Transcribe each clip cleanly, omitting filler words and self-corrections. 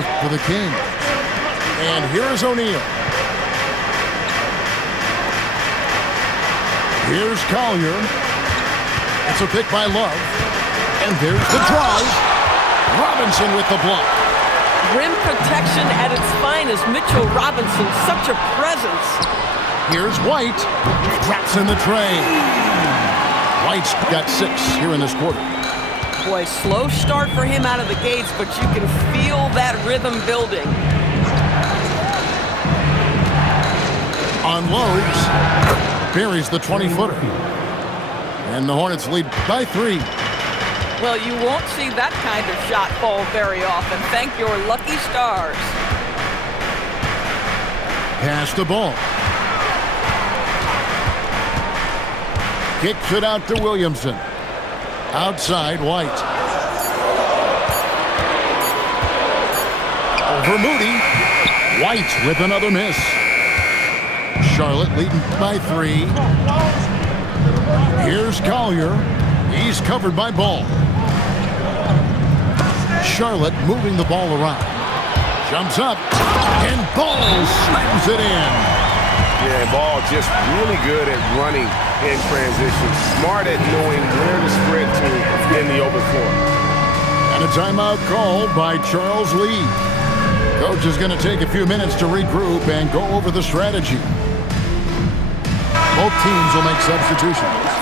for the Kings. And here's O'Neal. Here's Collier. It's a pick by Love. And there's the drive. Robinson with the block. Rim protection at its finest. Mitchell Robinson, such a presence. Here's White. Drops in the tray. White's got 6 here in this quarter. Boy, slow start for him out of the gates, but you can feel that rhythm building. Unloads. Buries the 20-footer. And the Hornets lead by 3. Well, you won't see that kind of shot fall very often. Thank your lucky stars. Pass the ball. Kicks it out to Williamson. Outside, White. Over Moody. White with another miss. Charlotte leading by 3. Here's Collier. He's covered by Ball. Charlotte moving the ball around. Jumps up. And Ball slams it in. Yeah, Ball just really good at running in transition. Smart at knowing where to spread to in the open floor. And a timeout called by Charles Lee. Coach is going to take a few minutes to regroup and go over the strategy. Both teams will make substitutions.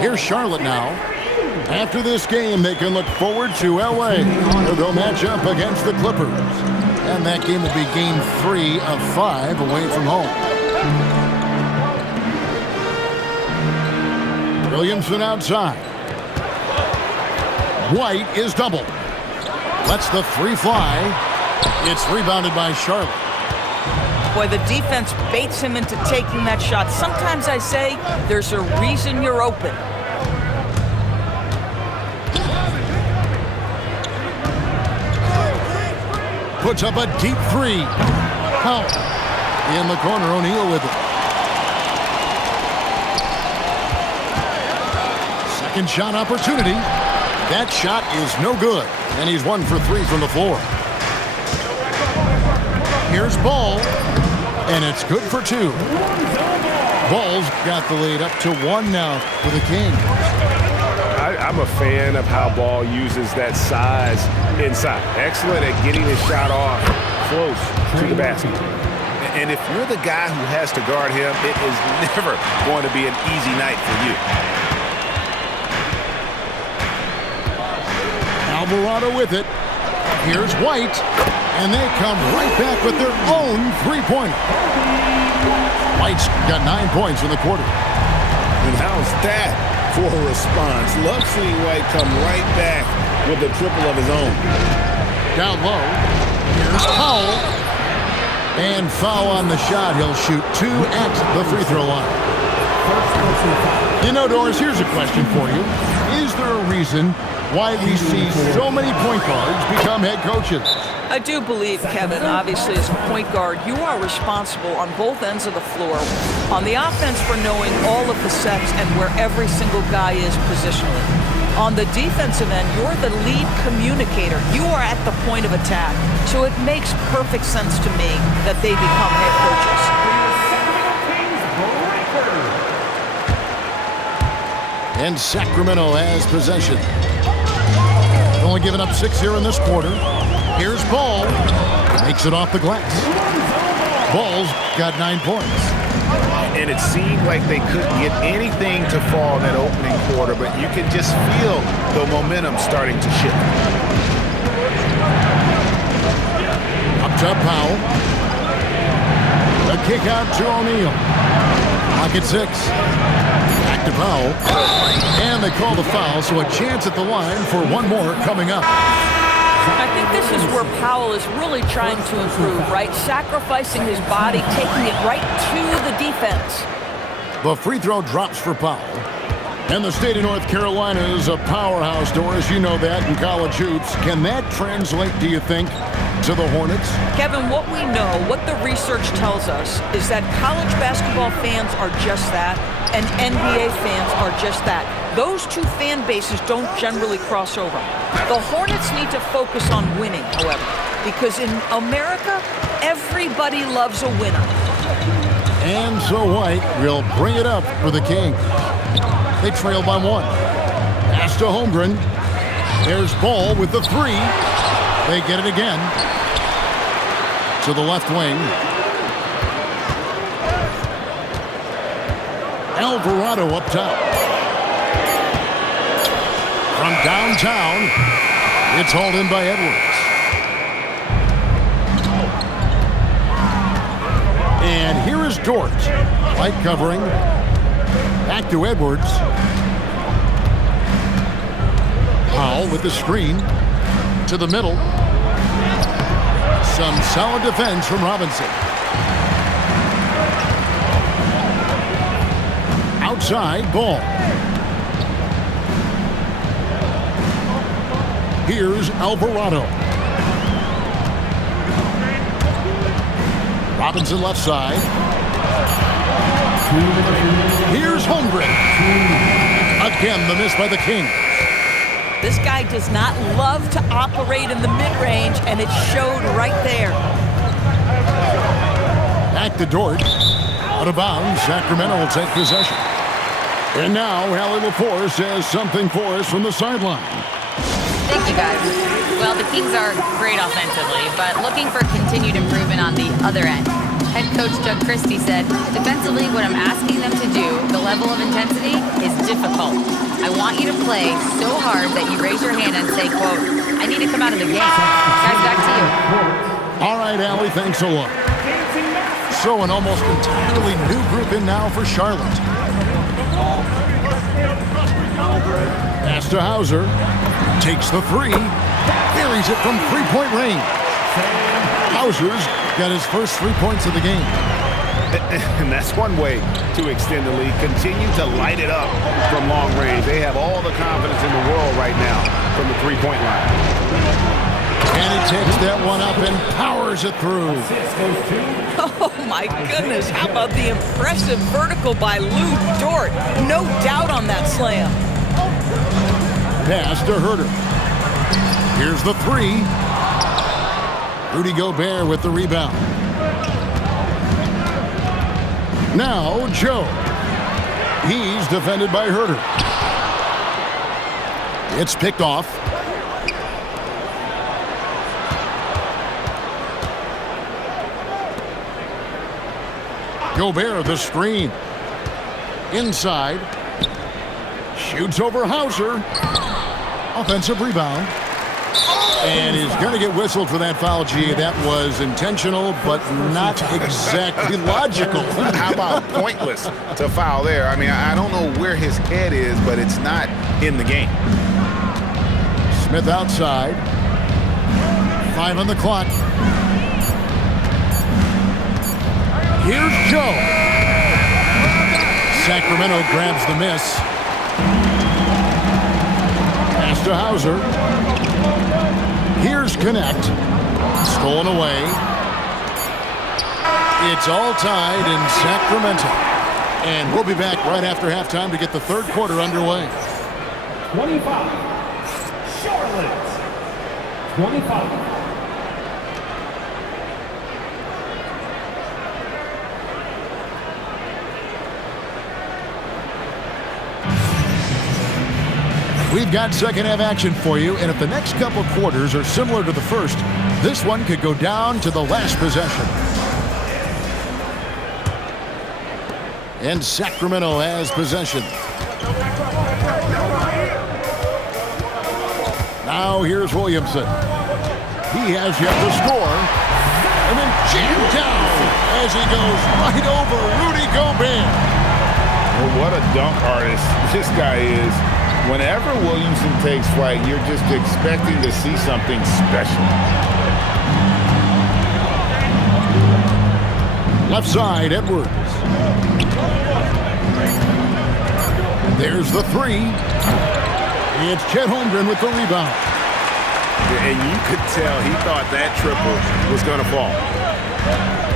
Here's Charlotte now. After this game, they can look forward to L.A., where they'll match up against the Clippers. And that game will be game 3 of 5 away from home. Williamson outside. White is doubled. Lets the 3 fly. It's rebounded by Charlotte. Boy, the defense baits him into taking that shot. Sometimes I say there's a reason you're open. Puts up a deep 3. Oh, in the corner, O'Neal with it. Second shot opportunity. That shot is no good. And he's 1 for 3 from the floor. Here's Ball. And it's good for 2. Ball's got the lead up to 1 now for the Kings. I'm a fan of how Ball uses that size inside. Excellent at getting his shot off close to the basket. And if you're the guy who has to guard him, it is never going to be an easy night for you. Alvarado with it. Here's White. And they come right back with their own 3-pointer. White's got 9 points in the quarter. And how's that for a response? Love seeing White come right back with a triple of his own. Down low. Here's Powell. And foul on the shot. He'll shoot 2 at the free throw line. You know, Doris, here's a question for you. Is there a reason why we see so many point guards become head coaches? I do believe, Kevin, obviously as a point guard, you are responsible on both ends of the floor. On the offense for knowing all of the sets and where every single guy is positionally. On the defensive end, you're the lead communicator. You are at the point of attack. So it makes perfect sense to me that they become head coaches. And Sacramento has possession. Only giving up 6 here in this quarter. Here's Ball. Makes it off the glass. Ball's got 9 points. And it seemed like they couldn't get anything to fall in that opening quarter, but you can just feel the momentum starting to shift. Up top, Powell. The kick out to O'Neal. Pocket 6. Back to Powell. And they call the foul, so a chance at the line for 1 more coming up. I think this is where Powell is really trying to improve, right? Sacrificing his body, taking it right to the defense. The free throw drops for Powell. And the state of North Carolina is a powerhouse, Doris. You know that in college hoops. Can that translate, do you think, to the Hornets? Kevin, what we know, what the research tells us, is that college basketball fans are just that, and NBA fans are just that. Those two fan bases don't generally cross over. The Hornets need to focus on winning, however, because in America, everybody loves a winner. And so White will bring it up for the Kings. They trail by 1. Pass to Holmgren. There's Ball with the 3. They get it again. To the left wing. Alvarado up top. From downtown, it's hauled in by Edwards. And here is Dort. Light covering. Back to Edwards. Powell with the screen. To the middle. Some solid defense from Robinson. Outside, Ball. Here's Alvarado. Robinson left side. Here's Holmgren. Again, the miss by the Kings. This guy does not love to operate in the mid-range, and it showed right there. Back to Dort. Out of bounds, Sacramento will take possession. And now, Allie LaForce has something for us from the sideline. Thank you, guys. Well, the Kings are great offensively, but looking for continued improvement on the other end. Head coach Doug Christie said, defensively, what I'm asking them to do, the level of intensity, is difficult. I want you to play so hard that you raise your hand and say, quote, I need to come out of the game. Guys, back to you. All right, Allie, thanks a lot. So an almost entirely new group in now for Charlotte. Pass to Hauser. Takes the 3. Buries it from 3-point range. Hauser's got his first 3 points of the game. And that's one way to extend the lead. Continue to light it up from long range. They have all the confidence in the world right now from the 3-point line. And he takes that one up and powers it through. Oh, my goodness. How about the impressive vertical by Lou Dort? No doubt on that slam. Pass to Herter. Here's the 3. Rudy Gobert with the rebound. Now, Joe. He's defended by Herter. It's picked off. Gobert, the screen. Inside. Shoots over Hauser. Offensive rebound. And he's going to get whistled for that foul, G. That was intentional, but not exactly logical. How about pointless to foul there? I mean, I don't know where his head is, but it's not in the game. Smith outside. 5 on the clock. Here's Joe. Sacramento grabs the miss. Pass to Hauser. Here's Connect. Stolen away. It's all tied in Sacramento. And we'll be back right after halftime to get the third quarter underway. 25. Charlotte. 25. We've got second half action for you, and if the next couple quarters are similar to the first, this one could go down to the last possession. And Sacramento has possession. Now here's Williamson. He has yet to score. And then jammed down as he goes right over Rudy Gobert. Well, what a dunk artist this guy is. Whenever Williamson takes flight, you're just expecting to see something special. Left side, Edwards. There's the 3. It's Chet Holmgren with the rebound. And you could tell he thought that triple was going to fall.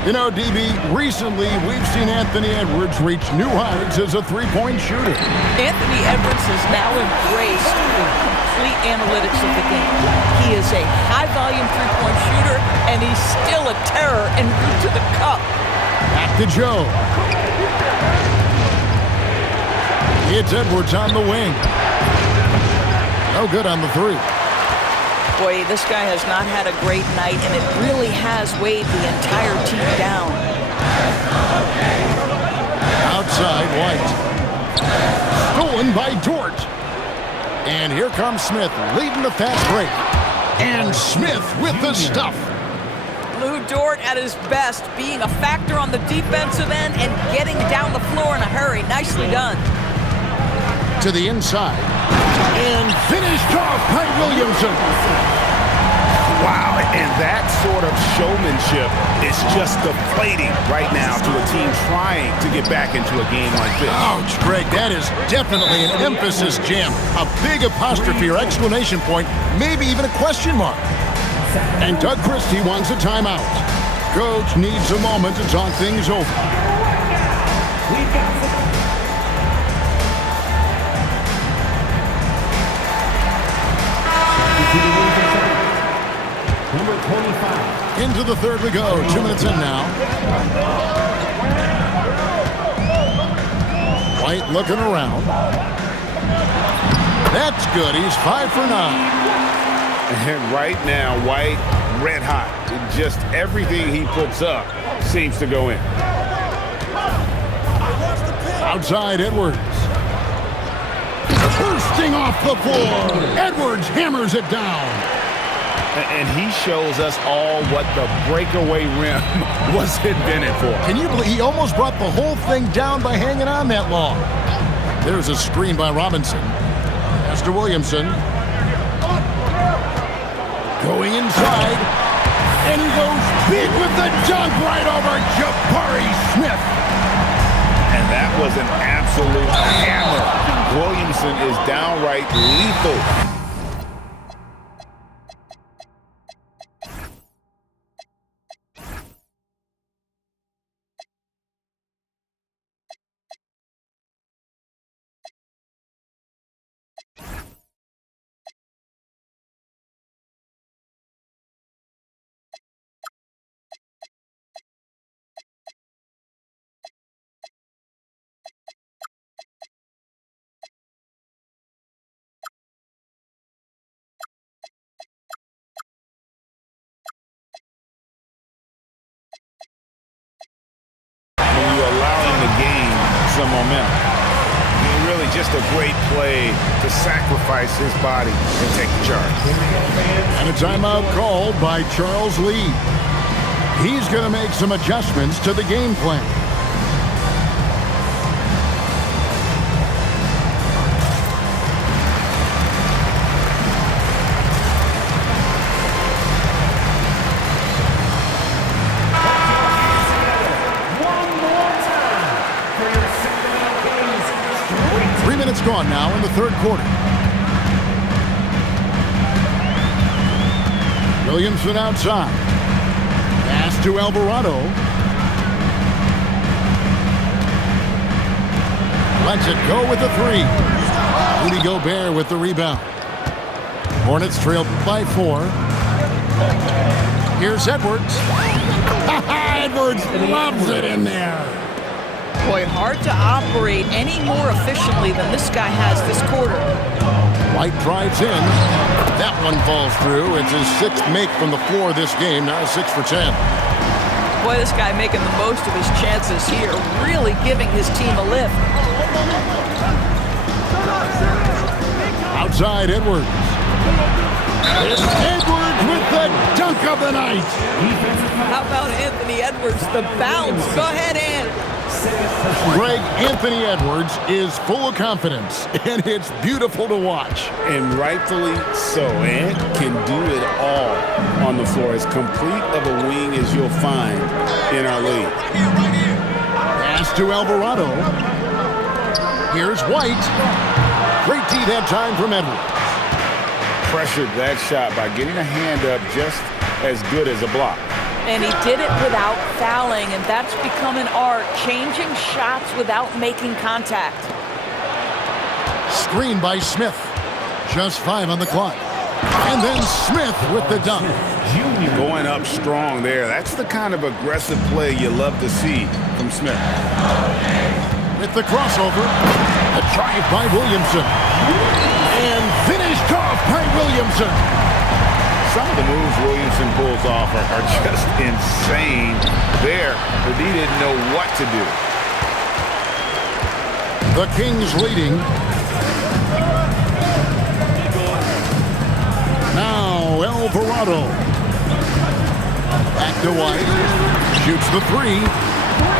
You know, DB, recently we've seen Anthony Edwards reach new heights as a three-point shooter. Anthony Edwards has now embraced the complete analytics of the game. He is a high-volume three-point shooter, and he's still a terror en route to the cup. Back to Joe. It's Edwards on the wing. No good on the three. Boy, this guy has not had a great night, and it really has weighed the entire team down. Outside, White. Stolen by Dort. And here comes Smith, leading the fast break. And Smith with the stuff. Lou Dort at his best, being a factor on the defensive end and getting down the floor in a hurry. Nicely done. To the inside. And finished off by Williamson. Wow, and that sort of showmanship is just deflating right now to a team trying to get back into a game like this. Ouch, Greg, that is definitely an emphasis jam. A big apostrophe or exclamation point, maybe even a question mark. And Doug Christie wants a timeout. Coach needs a moment to talk things over. Number 25. Into the third we go. 2 minutes in now. White looking around. That's good. He's 5 for 9. And right now, White, red hot. Just everything he puts up seems to go in. Outside, Edwards. Bursting off the floor. Edwards hammers it down. And he shows us all what the breakaway rim was invented for. Can you believe he almost brought the whole thing down by hanging on that long? There's a screen by Robinson. Pass to Williamson. Going inside. And he goes big with the dunk right over Jabari Smith. And that was an absolute hammer. Williamson is downright lethal. Some momentum. And really just a great play to sacrifice his body and take the charge. And a timeout called by Charles Lee. He's going to make some adjustments to the game plan. Gone now in the third quarter. Williamson outside. Pass to Alvarado. Lets it go with the three. Rudy Gobert with the rebound. Hornets trailed by 4. Here's Edwards. Edwards loves it in there. Boy, hard to operate any more efficiently than this guy has this quarter. White drives in. That one falls through. It's his 6th make from the floor this game. Now 6 for 10. Boy, this guy making the most of his chances here. Really giving his team a lift. Outside, Edwards. It's Edwards with the dunk of the night. How about Anthony Edwards? The bounce. Go ahead, Ant. Greg, Anthony Edwards is full of confidence, and it's beautiful to watch. And rightfully so. Ant can do it all on the floor. As complete of a wing as you'll find in our league. Pass to Alvarado. Here's White. Great D that time from Edwards. Pressured that shot by getting a hand up just as good as a block. And he did it without fouling, and that's become an art, changing shots without making contact. Screen by Smith. Just 5 on the clock. And then Smith with the dunk. Going up strong there. That's the kind of aggressive play you love to see from Smith. With the crossover, a drive by Williamson. And finished off by Williamson. Some of the moves Williamson pulls off are just insane there, but he didn't know what to do. The Kings leading. Now Alvarado. Back to White. Shoots the 3.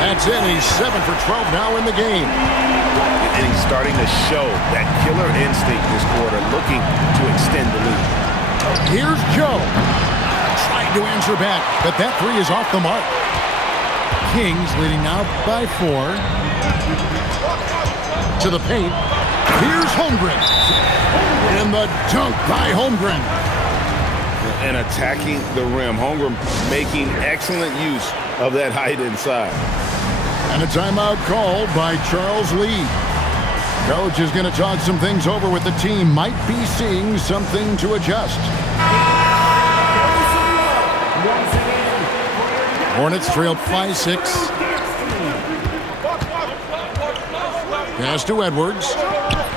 That's in. He's 7 for 12 now in the game. And he's starting to show that killer instinct this quarter, looking to extend the lead. Here's Joe. Trying to answer back, but that 3 is off the mark. Kings leading now by 4. To the paint. Here's Holmgren. And the dunk by Holmgren. And attacking the rim. Holmgren making excellent use of that height inside. And a timeout called by Charles Lee. Coach is going to talk some things over with the team. Might be seeing something to adjust. Hornets trail by 6. Pass to Edwards.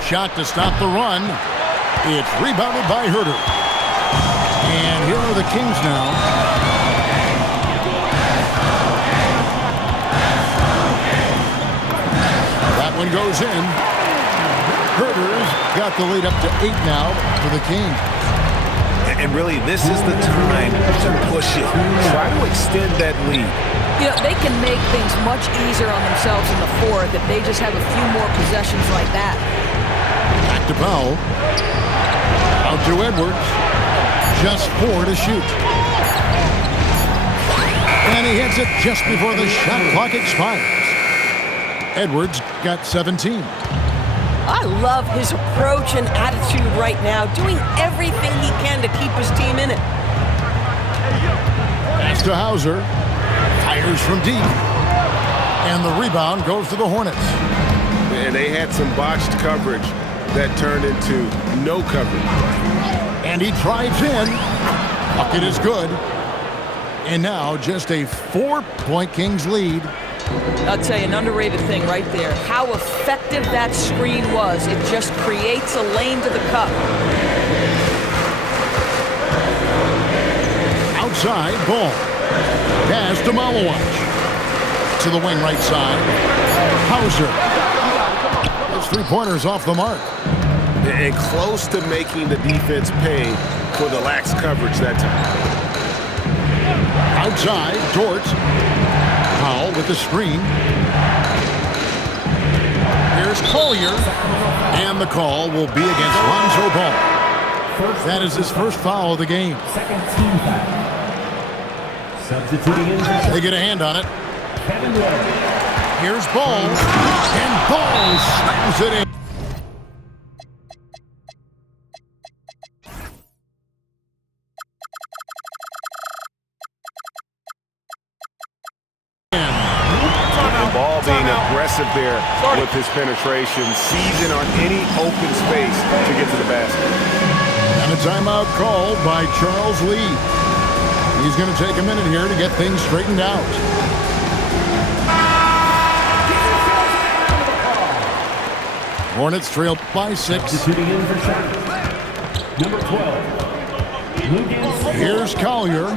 Shot to stop the run. It's rebounded by Herter. And here are the Kings now. That one goes in. Herter's got the lead up to 8 now for the Kings. And really, this is the time to push it. Try to extend that lead. You know, they can make things much easier on themselves in the 4th if they just have a few more possessions like that. Back to Powell. Out to Edwards. Just 4 to shoot. And he hits it just before the shot clock expires. Edwards got 17. I love his approach and attitude right now, doing everything he can to keep his team in it. Pass to Hauser. Fires from deep. And the rebound goes to the Hornets. And they had some botched coverage that turned into no coverage. And he drives in. Bucket is good. And now just a 4-point Kings lead. I'll tell you, an underrated thing right there. How effective that screen was. It just creates a lane to the cup. Outside, ball. Pass to Malawach. To the wing right side. Hauser. Those 3-pointers off the mark. And close to making the defense pay for the lax coverage that time. Outside, Dort. Powell with the screen. Here's Collier. And the call will be against Lonzo Ball. That is his first foul of the game. Second team foul. Substituting in. They get a hand on it. Kevin Love. Here's Ball. And Ball slams it in. Ball being aggressive there with his penetration, seizing on any open space to get to the basket. And a timeout called by Charles Lee. He's going to take a minute here to get things straightened out. Hornets trail by 6. Substituting in for shot. Number 12. Lucas. Here's Collier.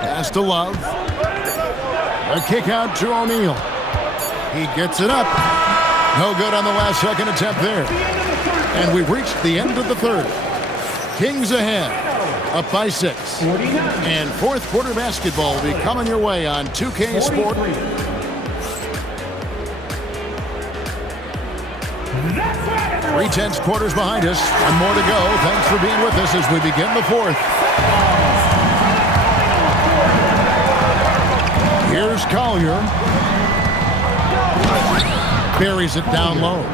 Pass to Love. A kick out to O'Neal. He gets it up. No good on the last second attempt there. And we've reached the end of the 3rd. Kings ahead, up by 6. And 4th quarter basketball will be coming your way on 2K Sport. 3/10 quarters behind us, and more to go. Thanks for being with us as we begin the 4th. Here's Collier. Buries it down low.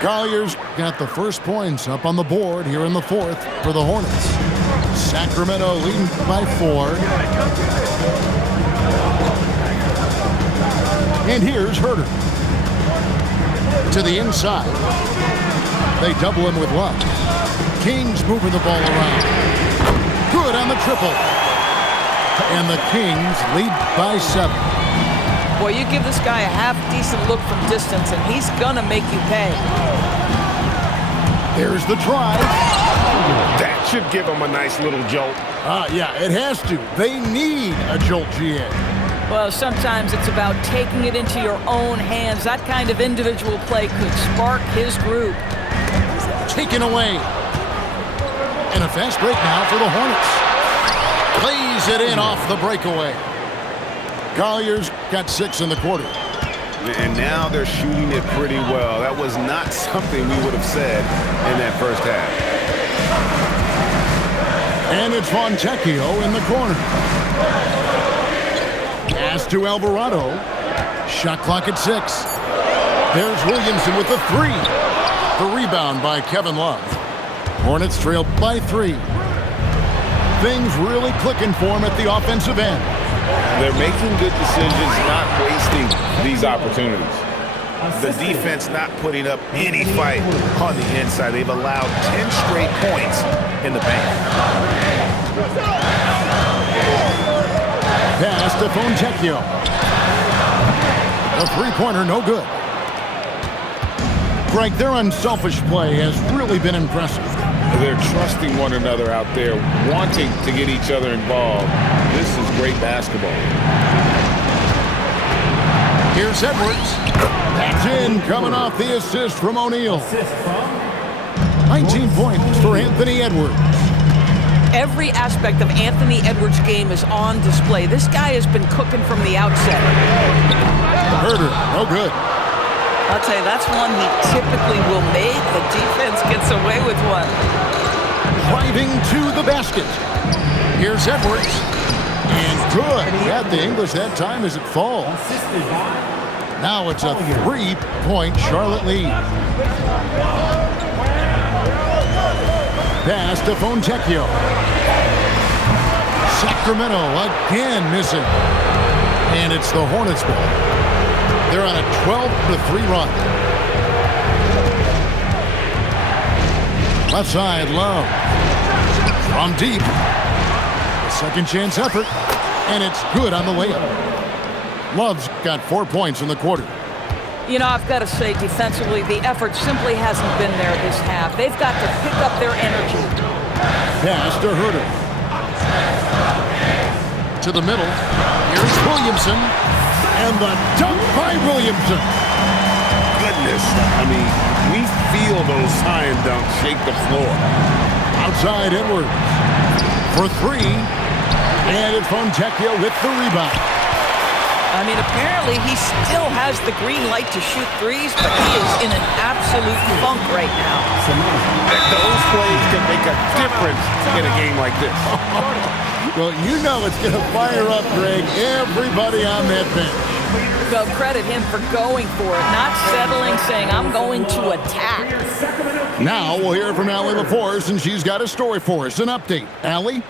Collier's got the first points up on the board here in the fourth for the Hornets. Sacramento leading by 4. And here's Herter. To the inside. They double him with Love. Kings moving the ball around. Good on the triple. And the Kings lead by 7. Boy, you give this guy a half-decent look from distance, and he's going to make you pay. There's the drive. That should give them a nice little jolt. Yeah, it has to. They need a jolt, GA. Well, sometimes it's about taking it into your own hands. That kind of individual play could spark his group. Taken away. And a fast break now for the Hornets. Plays it in off the breakaway. Collier's got 6 in the quarter. And now they're shooting it pretty well. That was not something we would have said in that first half. And it's Fontecchio in the corner. Pass to Alvarado. Shot clock at 6. There's Williamson with the 3. The rebound by Kevin Love. Hornets trail by 3. Things really clicking for him at the offensive end. They're making good decisions, not wasting these opportunities. The defense not putting up any fight on the inside. They've allowed 10 straight points in the paint. Pass to Fontecchio. The three-pointer no good. Greg, their unselfish play has really been impressive. They're trusting one another out there, wanting to get each other involved. This is great basketball. Here's Edwards. That's in, coming off the assist from O'Neal. 19 points for Anthony Edwards. Every aspect of Anthony Edwards' game is on display. This guy has been cooking from the outset. Herter, no good. I'll tell you, that's one he typically will make. The defense gets away with one. Driving to the basket. Here's Edwards. And good. He had the English that time as it falls. Now it's a 3-point Charlotte lead. Pass to Fontecchio. Sacramento again missing. And it's the Hornets ball. They're on a 12-3 run. Left side, Love. From deep. A second chance effort. And it's good on the layup. Love's got 4 points in the quarter. You know, I've got to say, defensively, the effort simply hasn't been there this half. They've got to pick up their energy. Pass to Herter. To the middle. Here's Williamson. And the dunk by Williamson. Goodness. I mean, we feel those science dunks shake the floor. Outside Edwards. For 3. And it's Fontecchio with the rebound. I mean, apparently he still has the green light to shoot threes, but he is in an absolute funk right now. Those plays can make a difference in a game like this. Well, you know it's going to fire up, Greg, everybody on that bench. Well, credit him for going for it, not settling, saying, I'm going to attack. Now we'll hear from Allie LaForce, and she's got a story for us. An update. Allie?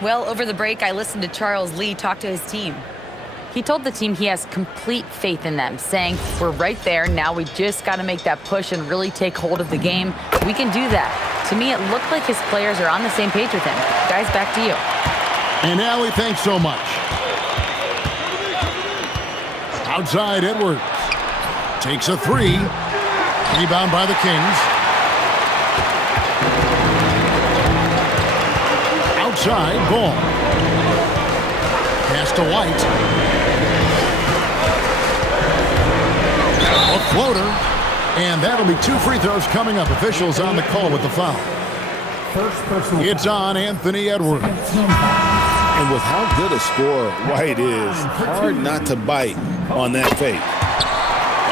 Well, over the break, I listened to Charles Lee talk to his team. He told the team he has complete faith in them, saying, we're right there, now we just got to make that push and really take hold of the game. We can do that. To me, it looked like his players are on the same page with him. Guys, back to you. And Allie, thanks so much. Outside Edwards. Takes a 3. Rebound by the Kings. Outside, Ball. Pass to White. A floater. And that'll be 2 free throws coming up. Officials on the call with the foul. It's on Anthony Edwards. And with how good a scorer White is, hard not to bite on that fake.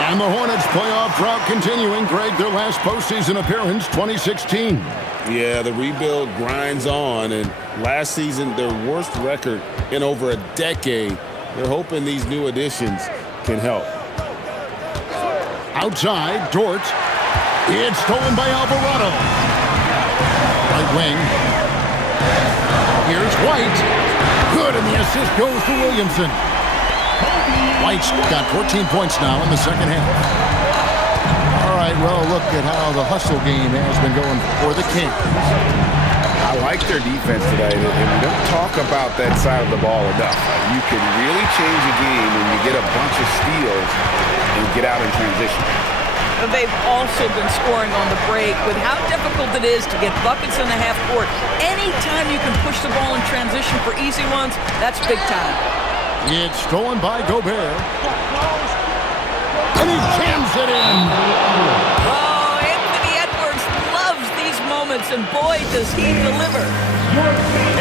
And the Hornets playoff drought continuing. Greg, their last postseason appearance, 2016. Yeah, the rebuild grinds on, and last season, their worst record in over a decade. They're hoping these new additions can help. Outside, Dort. It's stolen by Alvarado. Right wing. Here's White. Good, and the assist goes to Williamson. White's got 14 points now in the second half. All right, well, look at how the hustle game has been going for the Kings. I like their defense today, and we don't talk about that side of the ball enough. You can really change a game when you get a bunch of steals and get out in transition. They've also been scoring on the break with how difficult it is to get buckets in the half court. Anytime you can push the ball in transition for easy ones, that's big time. It's stolen by Gobert. And he jams it in. Oh, Anthony Edwards loves these moments, and boy, does he deliver.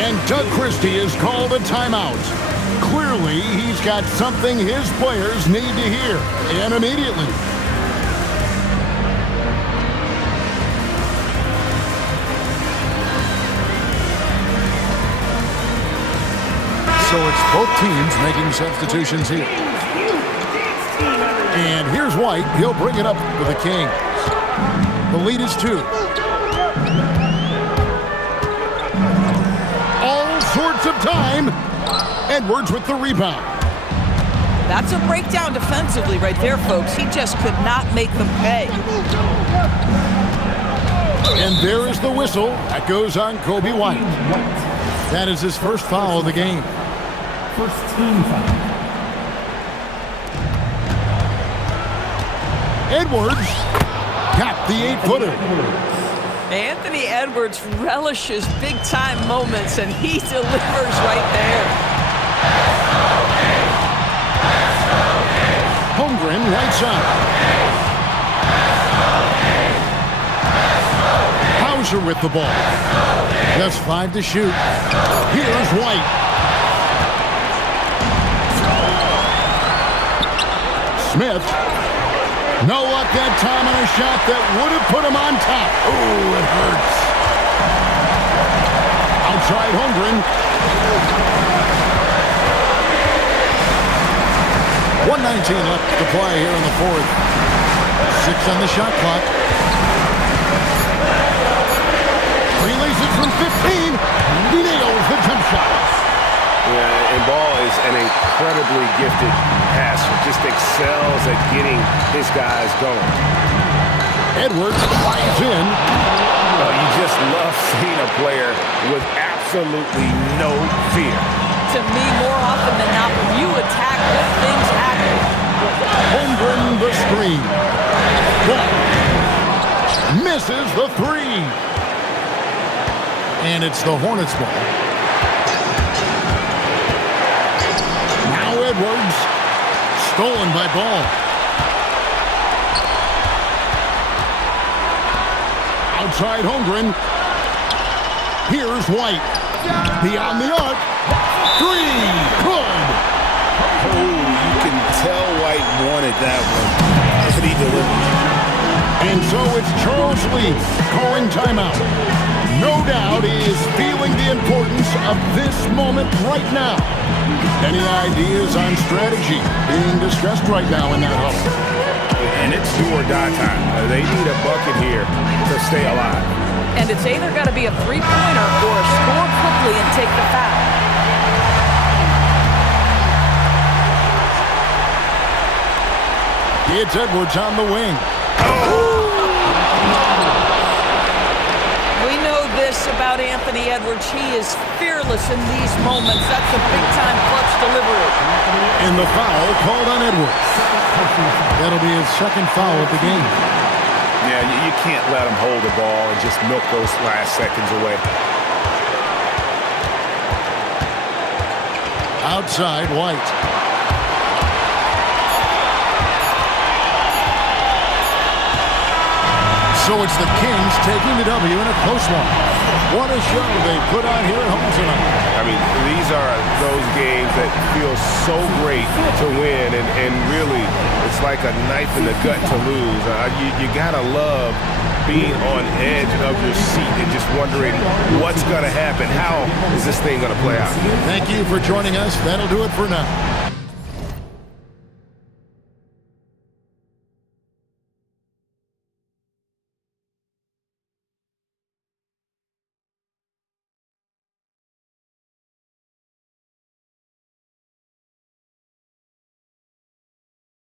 And Doug Christie is called a timeout. Clearly, he's got something his players need to hear, and immediately. So it's both teams making substitutions here. And here's White. He'll bring it up for the Kings. The lead is 2. All sorts of time. Edwards with the rebound. That's a breakdown defensively right there, folks. He just could not make them pay. And there is the whistle. That goes on Kobe White. That is his first foul of the game. First team foul. Edwards got the 8-footer. Anthony Edwards relishes big-time moments, and he delivers right there. Holmgren right side. Hauser with the ball. Just 5 to shoot. Here's White. Smith. No luck that time on a shot that would have put him on top. Oh, it hurts. Outside Holmgren. 1:19 left to play here in the fourth. 6 on the shot clock. Releases from 15. Nails the jump shot. Yeah, and Ball is an incredibly gifted passer. Just excels at getting his guys going. Edwards flies in. You just love seeing a player with absolutely no fear. To me, more often than not, when you attack, good things happen. Holmgren the screen. Misses the 3. And it's the Hornets ball. Now Edwards. Stolen by Ball. Outside Holmgren. Here's White. Beyond the arc. 3. Good. Oh, you can tell White wanted that one. And he delivered. And so it's Charles Lee calling timeout. No doubt he is feeling the importance of this moment right now. Any ideas on strategy being discussed right now in that huddle? And it's do or die time. They need a bucket here to stay alive. And it's either got to be a three-pointer or score quickly and take the foul. It's Edwards on the wing. We know this about Anthony Edwards. He is fearless in these moments. That's a big-time clutch delivery. And the foul called on Edwards. That'll be his second foul of the game. Yeah, you can't let him hold the ball and just milk those last seconds away. Outside, White. So it's the Kings taking the W in a close one. What a show they put on here at home tonight. I mean, these are those games that feel so great to win, and really, it's like a knife in the gut to lose. You gotta love being on edge of your seat and just wondering what's gonna happen. How is this thing gonna play out? Thank you for joining us. That'll do it for now.